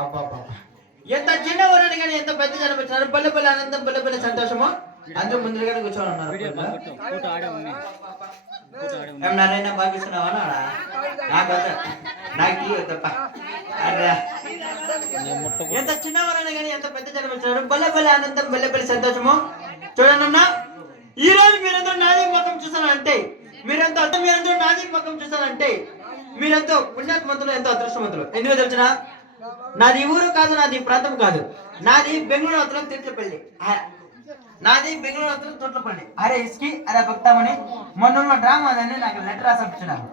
అబ్బాబ్బా, ఎంత చిన్న ఊరని కానీ ఎంత పెద్ద జనపించినారు. పల్లె పల్లె ఆనందం, పల్లె పల్లె సంతోషము. అందరూ ముందుగానే కూర్చొని ఉన్నారు. నారాయణ భావిస్తున్నావా? నాకు తప్ప ఎంత చిన్నవారైనా కానీ ఎంత పెద్ద జనపించినారు. పల్లె పల్లె ఆనందం, పల్లె పల్లె సంతోషము. చూడండి, ఈ రోజు మీరందరూ నాది ముఖం చూసానంటే, మీరందరూ నాది ముఖం చూసానంటే మీరెంతో పుణ్యాత్మంతులు, ఎంతో అదృష్టవంతులు. ఎందుకో తెలిసిన, నాది ఊరు కాదు, నాది ప్రాంతం కాదు, నాది బెంగళూరు అవతల తిట్లపల్లి. నాది బెంగళూరు అవతల తొట్లపల్లి. అరే ఇస్కి అరే భక్తామని మొన్న డ్రామా అని నాకు లెటర్ రాసి పంపించినారు.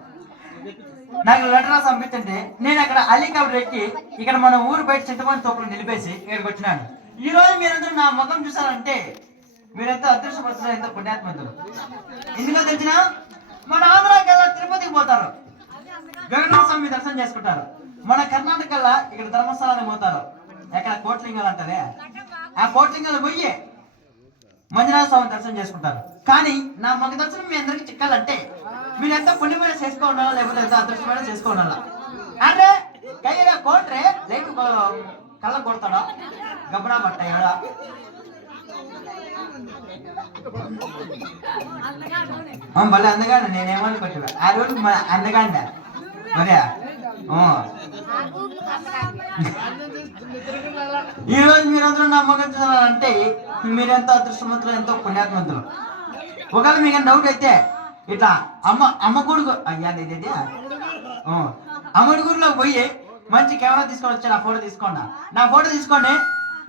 నాకు లెటర్ రాసి పంపించంటే నేను అక్కడ హెలికాప్టర్ ఎక్కి ఇక్కడ మన ఊరు బయట చింతపండు తోపులు నిలిపేసి ఇక్కడికి వచ్చినాను. ఈ రోజు మీరందరూ నా ముఖం చూసారంటే మీరెంతో అదృష్టపరుస్తారు, ఎంతో పుణ్యాత్మంతులు. ఎందుకో తెలిసిన, మన ఆంధ్రాకల్లా తిరుపతికి పోతారు, వెంకటేశ్వర స్వామి దర్శనం చేసుకుంటారు. మన కర్ణాటకల్లా ఇక్కడ ధర్మస్థలానికి పోతారు, ఎక్కడ కోట్లింగాలు అంటారే, ఆ కోట్లింగాలు పోయి మంజునాథ స్వామి దర్శనం చేసుకుంటారు. కానీ నా మగ దర్శనం మీ అందరికి చిక్కాలంటే మీరు ఎంతో పుణ్యమైన చేసుకో ఉండాలా, లేకపోతే ఎంతో అదృష్టమైన చేసుకో ఉండాలా. అంటే కయ్యగా కోట్రే లేపు కళ్ళ కొడతాడా గబ్బనా పట్ట ఎవడా భలే అందగానే. నేనేమనుకుంటున్నా ఆ రోజు అందగాండ మరే. ఈ రోజు మీరందరూ నా ముఖం చూడాలంటే మీరెంతో అదృష్టవంతులు, ఎంతో పుణ్యాత్మంతులు. ఒకవేళ మీకు డౌట్ అయితే ఇట్లా అమ్మ కొడుకు అయ్యాది అమ్మడి గుడిలోకి పోయి మంచి కెమెరా తీసుకొని వచ్చి నా ఫోటో తీసుకోండి. నా ఫోటో తీసుకోండి,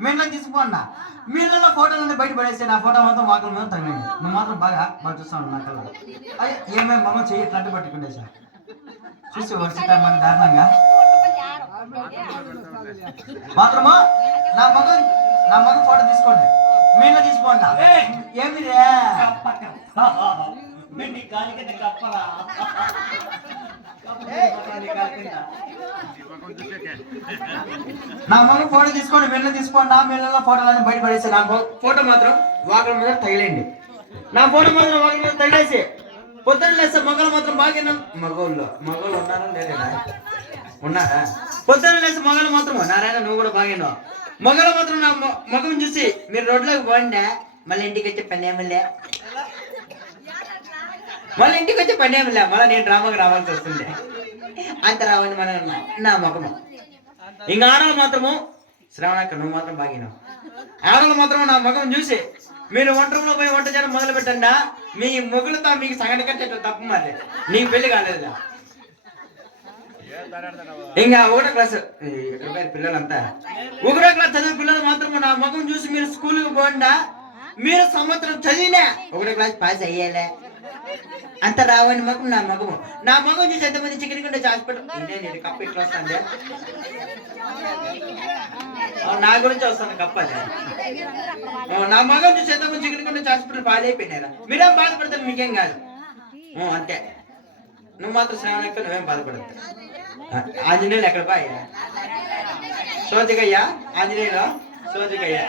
మీలో తీసుకోండి. మీలో ఫోటోలన్నీ బయట పడేస్తే నా ఫోటో మాత్రం వాకల మీద తగిలింది. నువ్వు మాత్రం బాగా చూస్తాను నా కళ్ళ. అయ్యే ఏమేమి మమ్మ చెయ్యి ఇట్లాంటి పట్టుకుంటే సార్ చూసి వచ్చేట మన దారుణంగా మాత్రమా నా మగ ఫోటో తీసుకోండి, మీలో తీసుకోండి. ఏమి నా మగ ఫోటో తీసుకోండి, మీలో తీసుకోండి. నా మీలో ఫోటోలన్నీ బయట పడేసి నా ఫోటో మాత్రం వాకల మీద తగిలేండి. నా ఫోటో మాత్రం వాకల మీద తగిలేసి పొద్దున్న లేస్తే మగలు మాత్రం బాగా మగోళ్ళు ఉన్నారా లేదా? ఉన్నారా? పొద్దున్న లేస్తే మగలు మాత్రం నారాయణ నువ్వు కూడా బాగా మగలు మాత్రం నా మగం చూసి మీరు రోడ్లోకి పోండి, మళ్ళీ ఇంటికి వచ్చే పని ఏమిలే, మళ్ళీ నేను డ్రామాకి రావాల్సి వస్తుంది. అంత రావండి మన నా ముఖము. ఇంకా ఆడలు మాత్రము శ్రావణక్క నువ్వు మాత్రం బాగినావు. ఆడలు మాత్రము నా ముఖం చూసి మీరు వంటంలో పోయి వంట చేయడం మొదలు పెట్టండి. మీ మొగులతో మీకు సగటి కంటే తప్పు మరి నీకు పెళ్లి కాలేదు. ఇంకా ఒకటో క్లాస్ పిల్లలంతా ఒకటో క్లాస్ చదివే పిల్లలు మాత్రము నా ముఖం చూసి మీరు స్కూల్కి పోండా, మీరు సంవత్సరం చదివినా ఒకటో క్లాస్ పాస్ అయ్యేలే అంత రావని మగం నా మగము. నా మగం చూసి ఎంతమంది చికెన్ కుంటే హాస్పిటల్ నేను కప్పు ఇట్లా వస్తాను, నా గురించి వస్తాను కప్ప. నా మగం చూసి ఎంతమంది చికెన్ కుంటే హాస్పిటల్ బాధైపోయినారా? మీరేం బాధపడతారు, మీకేం కాదు అంతే. నువ్వు మాత్రం శ్రావణక్క నువ్వేం బాధపడదు. ఆంజనేయులు ఎక్కడ బాయ్ సోజకయ్యా, ఆంజనేయులు సోజకయ్యా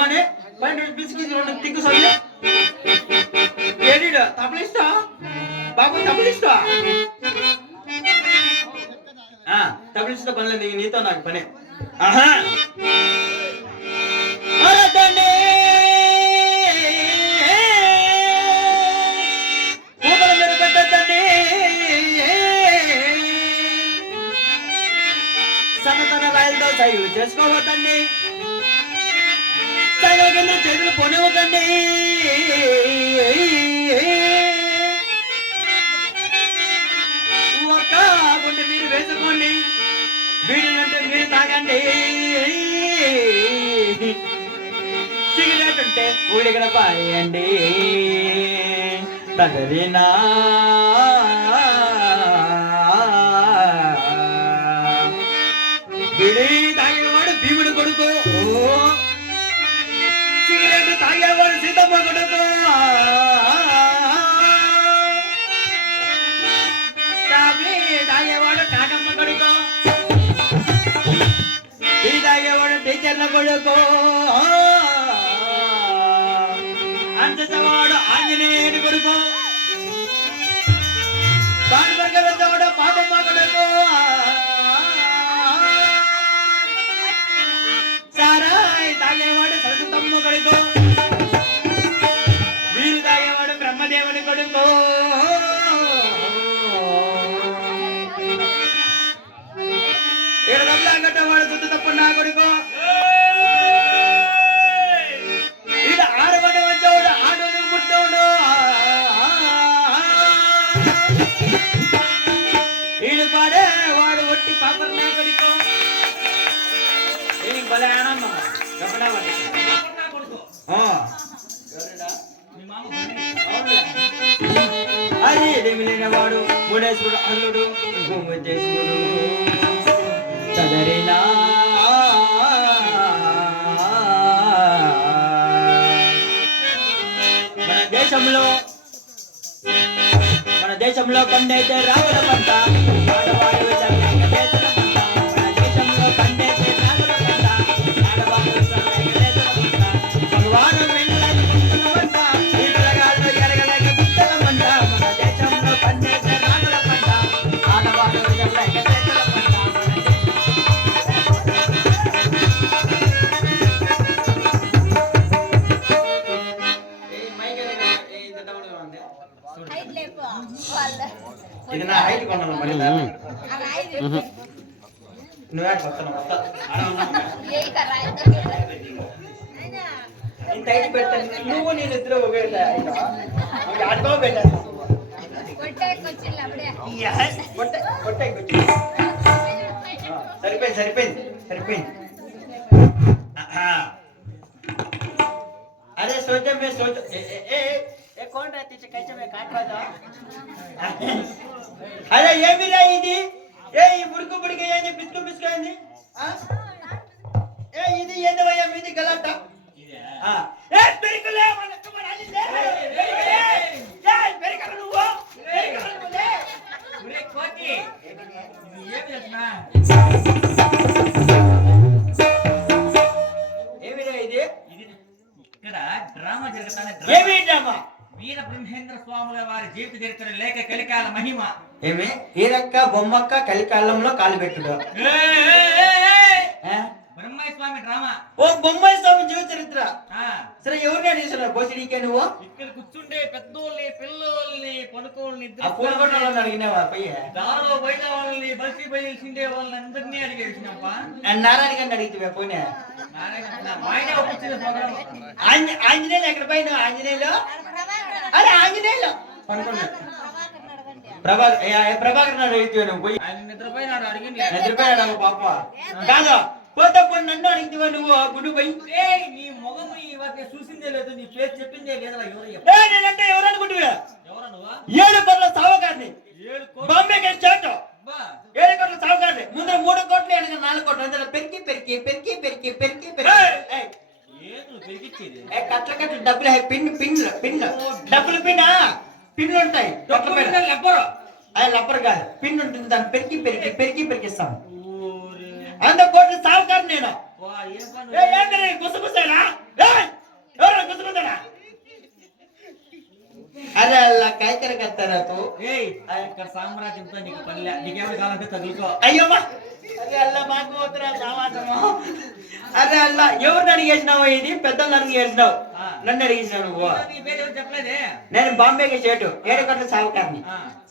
మని పైన పిసికి తిక్కు సోజ ఏడిడు తప్పలిస్తా బాబు, తప్పలిస్తా తప్పలిస్తా పనిలేదు నీతో నాకు పని. ఊపల మీరు పెట్టద్దండి, సన్నతన రాయలతో సైలు చేసుకోవద్దండి, సైలు కింద చేతులు పోనివ్వద్దండి. ఒక్క గుండె మీరు వేసుకోండి, బీడీలంటే మీరు తాగండి, సిగరెట్ ఉంటే ఊడిగడ పాయండి. తగరినా బీడీ తాగేవాడు భీముడు కొడుకు, సిగరెట్ తాగేవాడు సీతమ్మ కొడుకు, తాగేవాడు కాకమ్మ కొడుకు, టీ తాగేవాడు టీచర్ల కొడుకు, అంచవాడు ఆంజనేయుడి కొడుకు, పాటవర్గ వెళ్తావాడు పాపమ్మ కొడుకు, కొడుకు వీరు తాగేవాడు బ్రహ్మదేవుని కొడుకు కట్టవాడు గుర్తు తప్ప నా కొడుకు ఇది ఆడవని వచ్చాడు ఆడవని పుట్టాడు ఈడు పాడే వాడు ఒట్టి పాపర్ నా కొడుకు ఏం బల ఆనందం అది ఏమి వాడు ముడేశ్వరుడు అల్లుడు భూమేశ్వరుడు చదరినా మన దేశంలో పండైతే రాగుల పంట ఆడవాడు మన దేశంలో పండైతే రాగుల పంట ఆడవాడు భగవాను పంట ఈ పిల్లగాళ్ళు ఎరగలేక గుట్టల మంట మన దేశంలో పండైతే రాగుల పంట ఆడవాడు ఎరగలేక చేతుల పంట ఇది నా హైట్ కొన్నాను మళ్ళీ నువ్వే వస్తున్నావు ఇంత హైట్ పెడతాను నువ్వు నేను ఇద్దరు ఆడుకో పెట్టాను సరిపోయింది సరిపోయింది సరిపోయింది अरे सोचो मैं सोचो ए कौन रहती है कैसे मैं काट रहा था अरे ये भी रही थी ए ये बुड़को बुड़ के ये बिस्को बिस्को है ए ये तो भैया मेरी गलत था हां ए मेरे को ले मैंने तुम्हारा ले ए मेरे को लो मेरे को ले पूरे कोटी ये भी रखना ये भी रही थी ఇక్కడ డ్రామా జరుగుతానే ఏమి డ్రామా వీర బ్రహ్మేంద్ర స్వాముల వారి జీవిత చరిత్ర లేక కలికాల మహిమ ఏమి ఈరక్క బొమ్మక్క కలికాలంలో కాలు పెట్టుడు బ్రహ్మయ్య స్వామి డ్రామా ఓ బొమ్మయ్య స్వామి జీవిత చరిత్ర సరే ఎవరిని అడిగిస్తున్నారు బోసిడీకే నువ్వు ఇక్కడ కూర్చుండే పెద్దోళ్ళని పిల్లోళ్ళని పనుకోళ్ళని పూలగొట్టాలని అడిగినావా పయ్య దారిలో బయట వాళ్ళని బస్సి బయలుసిండే వాళ్ళని అందరినీ అడిగేసినప్ప నారాయణ గారిని అడిగితే పోయినా ఆంజనేయులు ఎక్కడ పైన ఆంజనేయులు అరే ఆంజనేయులు ప్రభాకర్ అడిగితే నువ్వు పోయి నిద్రపోయినాడు పాప కాదు పోతే పోయి నన్ను అడిగితే నువ్వు గుడి పోయి నీ మొగము ఇవన్నీ చూసిందే లేదు నీ పేరు చెప్పిందే లేదా నేనంటే ఎవరనుకుంటున్నా ఏడు కోట్ల సావకారిని బాంబేకి చేటు 7 కోట్ల సావకారిని ముందర 3 కోట్లు వెనక 4 కోట్లు అందులో పెరికి పెరికి పెరికి పెరికి పెరికి కట్ల కట్ల డబ్బులు పిన్లు డబ్బులు పిన్లు ఉంటాయి లబ్బర్ కాదు పిన్ ఉంటుంది దాన్ని పెరికి పెరికి పెరికి పెరికిస్తాం 100 కోట్ల సావుకారు నేను గుసగుసేనా ఎవరు గుసగుసేనా అరే అలా కాయకర కత్తారా సామ్రాజ్యంతో నీకు పని నీకేమైనా కావాలంటే తగులుకో అయ్యమ్మా అరే అల్లా మాకు పోతురా సమాజము అరే అల్లా ఎవరిని అడిగేసినావు ఇది పెద్దలు అడిగేసినావు నన్ను అడిగేసినావు నువ్వు చెప్పలేదే నేను బాంబేకి చేటు 7 కోట్ల సావుకారిని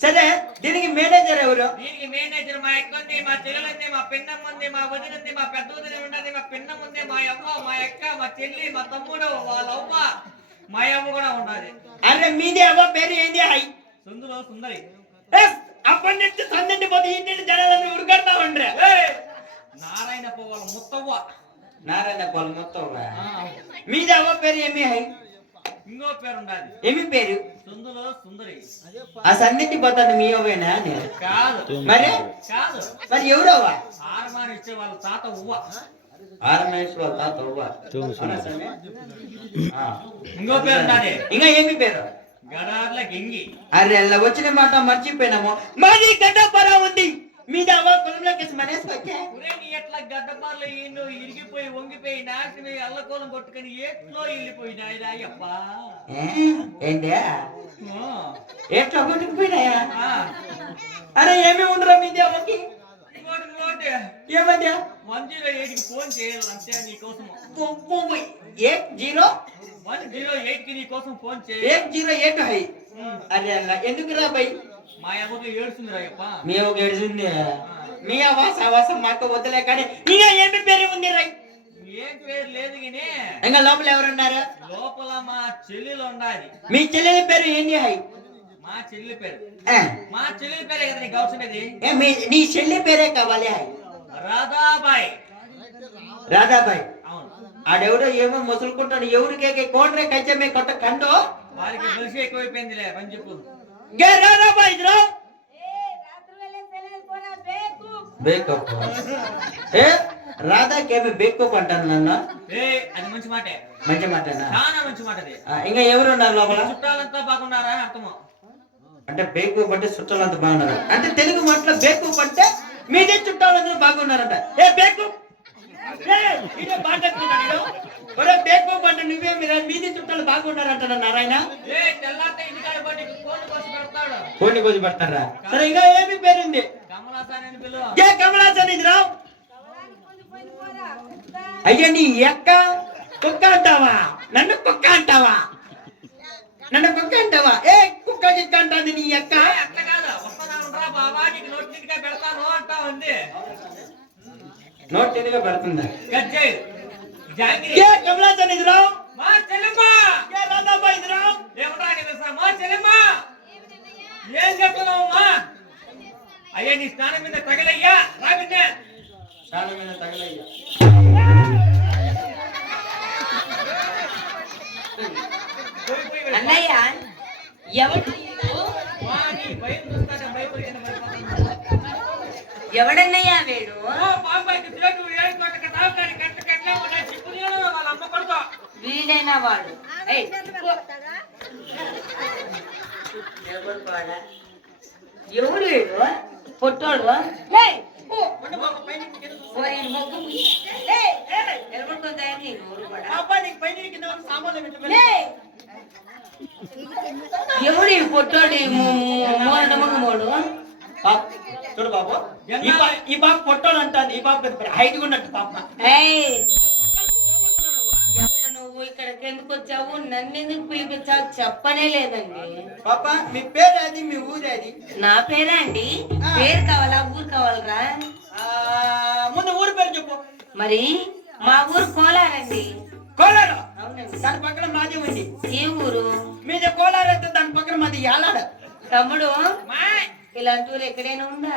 సరే దీనికి మేనేజర్ ఎవరు దీనికి మేనేజర్ మా అక్క ఉంది మా చెల్లెలు ఉంది మా పిన్నమ్మ ఉంది మా వదిన ఉంది మా పెద్ద వదిన ఉన్నది మా పిన్నమ్మ ఉంది మా అమ్మ మా అక్క మా చెల్లి మా తమ్ముడు వాళ్ళ అవ్వ మా అమ్మ కూడా ఉండాలి అరే మీది అవ్వ పేరు ఏంది హై సుందర సుందరి అప్పటి నుంచి సందండి పోతే ఇంటి జనాలని ఉడకడతా ఉండ్రే నారాయణ పోవాల ముత్తవ్వ నారాయణ పోవాల ముత్తవ్వ మీది అవ్వ పేరు ఏమి హై ఇంకో పేరు ఉండాలి ఏమి పేరు సుందర సుందరి ఆ సందండి పోతాను మీ అవ్వేనా కాదు మరి కాదు మరి ఎవరవ్వ ఆరమాని ఇచ్చే వాళ్ళ తాత ఉవ్వ ఆరమేశ్వర తాత ఉవ్వ ఇంకో పేరు ఉండాలి ఇంకా ఏమి పేరు గడార్ల గెంగి అరే అలా వచ్చిన మాట మర్చిపోయినాము మాది గడ్డపర ఉంది మీద అవ్వ పొలంలోకి మనేసుకొచ్చే నీ ఎట్లా గడ్డపారలో ఈయన ఇరిగిపోయి వంగిపోయి నాశనమై అల్లకోలం కొట్టుకుని ఎట్లో వెళ్ళిపోయినాయి అయ్యప్ప ఏంటి ఎట్లా కొట్టుకుపోయినాయా అరే ఏమి ఉండరా మీది అవ్వకి ఏమంటే 108 కి ఫోన్ చేయాలి అంతే నీకోసం. 108 కి నీకోసం ఫోన్ చేయాలి. 108 హై. అరే అలా ఎందుకు రా బై? మా అమ్మకి ఏడుస్తుంది రాయప్ప. మీ అమ్మకి ఏడుస్తుంది. మీ అవాసం మాకు వద్దులే కానీ ఇంకా ఏమి పేరు ఉంది రై? ఏం పేరు లేదు కానీ ఇంకా లోపల ఎవరున్నారు? లోపల మా చెల్లెలు ఉండాలి. మీ చెల్లెలి పేరు ఏంటి హై? మా చెల్లి పేరు పేరే కదా నీకు అవసరమేది? నీ చెల్లి పేరే కావాలి హై. రాధాబాయ్. అవును. ఆడెవడో ఏమో ముసులుకుంటాడు. ఎవరికే కోట్రే కచ్చమే కొట్ట కండో వారికి కలిసి ఎక్కువైపోయిందిలే పని చెప్పు. రాధాబాయ్ రాధాకేమి బేకూప్ అంటాను నన్ను. అది మంచి మాటే. మంచి మాటనా? చాలా మంచి మాట. ఇంకా ఎవరు ఉన్నారు లోపల? చుట్టాలంతా బాగున్నారా అని అర్థము. అంటే బేకూప్ అంటే చుట్టాలంతా బాగున్నారు అంటే తెలుగు మాటలో బేకూప్ అంటే మీదే చుట్టాలందరూ బాగున్నారంట. ఏ బేకూప్ బేకూప్ అంటే నువ్వే మీది చుట్టాలు బాగున్నారంట నారాయణ. కోడిని కోసి పెడతారా? సరే ఇంకా ఏమి పేరుంది? కమలాసన్. ఇది రావు. అయ్యా నీ ఎక్క కుక్క అంటావా? నన్ను కుక్క అంటావా? ఏ కుక్క చిక్క అంటుంది నీ ఎక్క? నోట్ తిరిగా పెడుతుందా? కమలాసన్. ఇది రావు. రాధాబా. ఇది రావు. ఏం చెప్తున్నావమ్మా? అయ్యా నీ స్నానం మీద తగలయ్యా. రాబిన్నే స్నానం మీద తగలయ్యా. అన్నయ్య ఎవడన్నయ్యా వీడు? వీడైనా వాడు ఎవడు వీడు? పొట్టోడు ఎవడు పొట్టోడు మోడు? చూడు బాబు, ఈ బాబు పొట్టోడు అంటాను. ఈ బాబు హైట్ ఉన్నట్టు పాప. నువ్వు ఇక్కడికి ఎందుకు వచ్చావు? నన్ను ఎందుకు పిలిపించావు చెప్పనే లేదండి. పాప మీ పేరు అది, మీ ఊరు అది? నా పేరా అండి? పేరు కావాలా ఊరు కావాలరా? ముందు ఊరు పేరు చెప్పు. మరి మా ఊరు కోలారండి. కోలారు? అవునండి. దాని పక్కన మాది ఉంది. ఏ ఊరు? మీది కోలారు అయితే దాని పక్కన మాది యాలాడ. తమ్ముడు ఇలాంటి ఊరు ఎక్కడైనా ఉందా?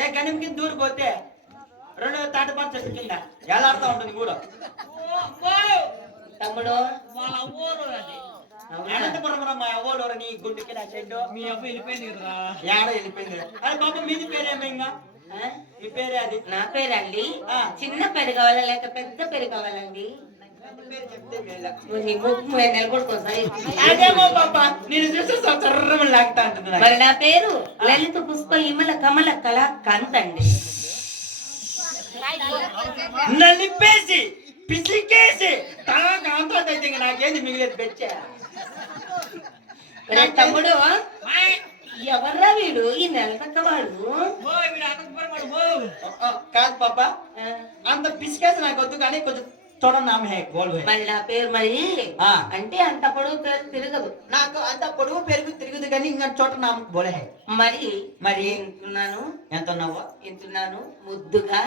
ఏ గణింకి దూరు పోతే 2వ తాటిపాటు చెట్టు కింద ఎలాడుతూ ఉంటుంది ఊరు. తమ్ముడు అనంతపురం మా అవ్వడు నీ గుండెకి నా చెడ్డు. మీ అవ్వ వెళ్ళిపోయింది కదరా? ఏడ వెళ్ళిపోయింది. అరే బాబు మీది పేరేమో ఇంకా? మీ పేరే అది? నా పేరండి. చిన్న పేరు కావాలా లేక పెద్ద పేరు కావాలండి? అదేమో పాప నేను చూస్తే సర్రం లాగుతా ఉంటుంది. మరి నా పేరు లలిత పుష్ప ఇమల కమల కళా కాంతండి. నలిపేసి పిసికేసి తలా కాంతంత అయితే నాకేంది మిగిలేదు పెచ్చా. తమ్ముడు ఎవర్రా వీడు? ఈ నెల తక్కవాడు కాదు పాప. అంత పిసికేసి నాకు వద్దు కానీ కొంచెం మరి నా పేరు మరి అంటే అంత పొడుగు పేరు తిరగదు. నాకు అంత పొడుగు పెరుగు తిరగదు కానీ ఇంకా చోట నామ బోలే. మరి ఎంతున్నాను? ఎంత ఉన్నావు? ఎంతున్నాను ముద్దుగా.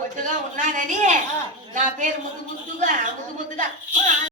ముద్దుగా ఉన్నానని నా పేరు ముద్దుగా